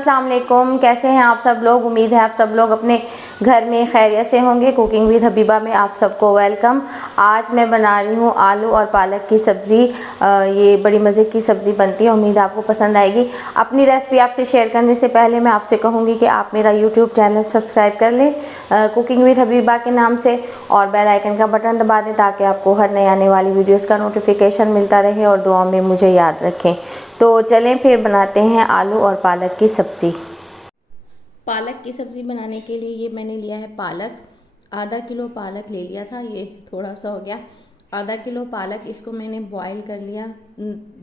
अस्सलाम वालेकुम। कैसे हैं आप सब लोग? उम्मीद है आप सब लोग अपने घर में खैरियत से होंगे। कुकिंग विद हबीबा में आप सबको वेलकम। आज मैं बना रही हूँ आलू और पालक की सब्ज़ी। ये बड़ी मज़े की सब्ज़ी बनती है, उम्मीद आपको पसंद आएगी। अपनी रेसिपी आपसे शेयर करने से पहले मैं आपसे कहूँगी कि आप मेरा यूट्यूब चैनल सब्सक्राइब कर लें कुकिंग विद हबीबा के नाम से, और बेल आइकन का बटन दबा दें ताकि आपको हर नई आने वाली वीडियोज़ का नोटिफिकेशन मिलता रहे, और दुआ में मुझे याद रखें। तो चलें फिर बनाते हैं आलू और पालक की सब्ज़ी। पालक की सब्ज़ी बनाने के लिए ये मैंने लिया है पालक। आधा किलो पालक ले लिया था, ये थोड़ा सा हो गया। आधा किलो पालक, इसको मैंने बॉईल कर लिया,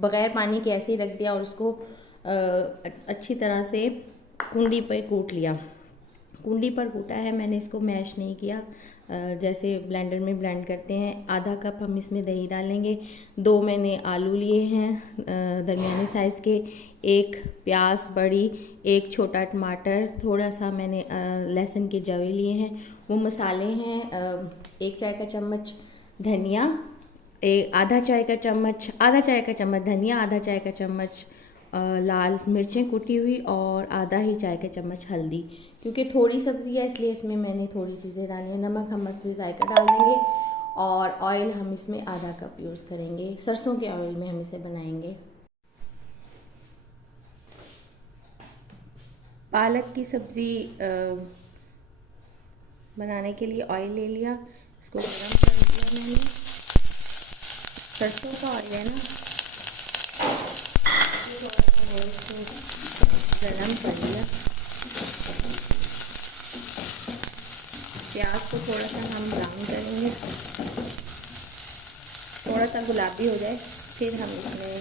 बग़ैर पानी के ऐसे ही रख दिया, और उसको अच्छी तरह से कुंडी पर कूट लिया। कुंडी पर कूटा है मैंने, इसको मैश नहीं किया जैसे ब्लेंडर में ब्लेंड करते हैं। आधा कप हम इसमें दही डालेंगे। 2 मैंने आलू लिए हैं दरमियाने साइज़ के, 1 प्याज बड़ी, 1 छोटा टमाटर, थोड़ा सा मैंने लहसुन के जवे लिए हैं। वो मसाले हैं 1 चाय का चम्मच धनिया, आधा चाय का चम्मच धनिया, आधा चाय का चम्मच लाल मिर्चें कुटी हुई, और आधा ही चाय का चम्मच हल्दी। क्योंकि थोड़ी सब्ज़ी है इसलिए इसमें मैंने थोड़ी चीज़ें डाली हैं। नमक हम मस्ती जायका डाल देंगे, और ऑयल हम इसमें आधा कप यूज़ करेंगे। सरसों के ऑयल में हम इसे बनाएंगे। पालक की सब्ज़ी बनाने के लिए ऑयल ले लिया, इसको गर्म कर दिया मैंने। सरसों का ऑयल है ना, गरम कर लिया। प्याज को थोड़ा सा हम ब्राउन करेंगे, थोड़ा सा गुलाबी हो जाए, फिर हम इसमें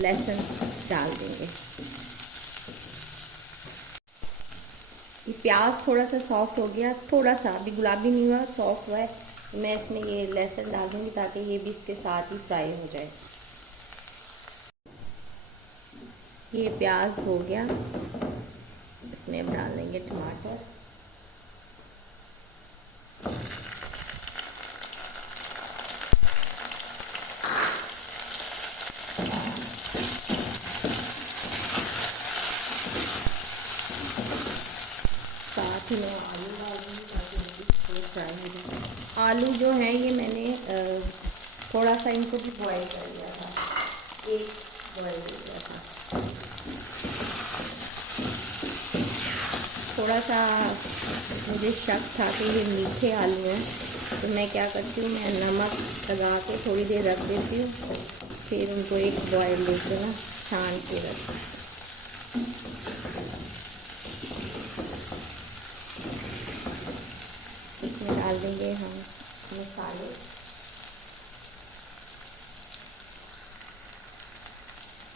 लहसुन डाल देंगे। ये प्याज थोड़ा सा सॉफ्ट हो गया, थोड़ा सा अभी गुलाबी नहीं हुआ, सॉफ्ट हुआ है, तो मैं इसमें ये लहसुन डाल दूँगी ताकि ये भी इसके साथ ही फ्राई हो जाए। ये प्याज हो गया, इसमें अब डाल देंगे टमाटर। साथ ही मैं आलू डालूँगी ताकि ये फ्राई हो जाए। आलू जो है ये मैंने थोड़ा सा इनको भी बॉयल कर लिया था, 1 बॉयल किया था। थोड़ा सा मुझे शक था कि ये मीठे आलू हैं, तो मैं क्या करती हूँ, मैं नमक लगा के थोड़ी देर रख देती हूँ, फिर उनको एक बॉयल देकर ना छान के रखती हूँ। इसमें डाल देंगे हम मसाले,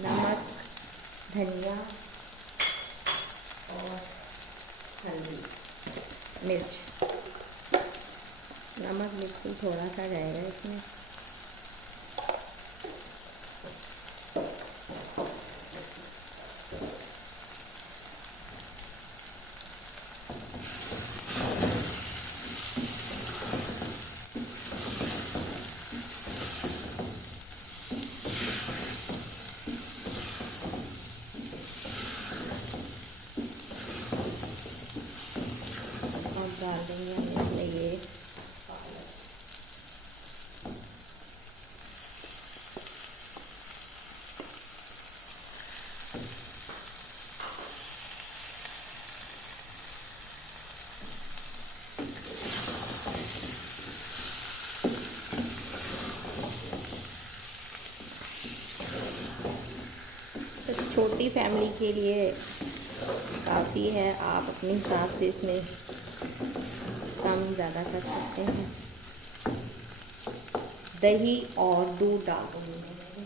नमक, धनिया और हल्दी, मिर्च। नमक बिल्कुल थोड़ा सा जाएगा इसमें। डाल देंगे हम इसमें ये पालक। तो छोटी फैमिली के लिए काफ़ी है, आप अपने हिसाब से इसमें कम ज़्यादा कर सकते हैं। दही और दूध डाल दूँगी मैंने,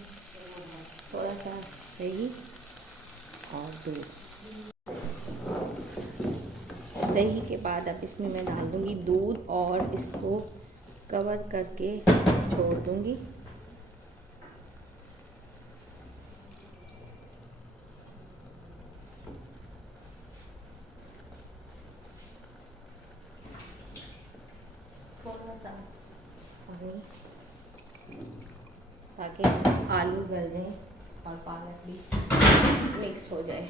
थोड़ा सा दही और दूध। दही के बाद अब इसमें मैं डाल दूँगी दूध, और इसको कवर करके छोड़ दूँगी। थोड़ा सा पानी, ताकि आलू गल जाएं और पालक भी। मिक्स हो जाए।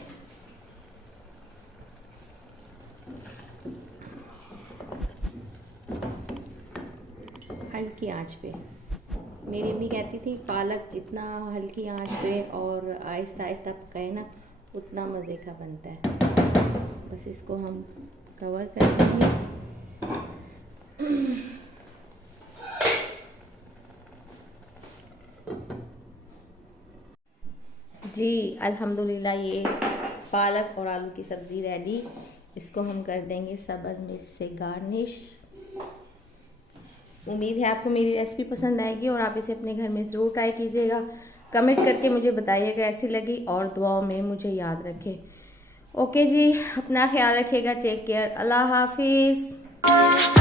हल्की आंच पे। मेरी अम्मी कहती थी पालक जितना हल्की आंच पे और आहिस्ता आहिस्ता पकाए ना उतना मज़े का बनता है। बस इसको हम कवर कर देंगे। जी अल्हम्दुलिल्लाह ये पालक और आलू की सब्ज़ी रेडी। इसको हम कर देंगे सब्ज़ मिर्च से गार्निश। उम्मीद है आपको मेरी रेसिपी पसंद आएगी और आप इसे अपने घर में ज़रूर ट्राई कीजिएगा। कमेंट करके मुझे बताइएगा ऐसी लगी और दुआओं में मुझे याद रखें। ओके जी, अपना ख्याल रखिएगा। Take care. अल्लाह हाफिज़।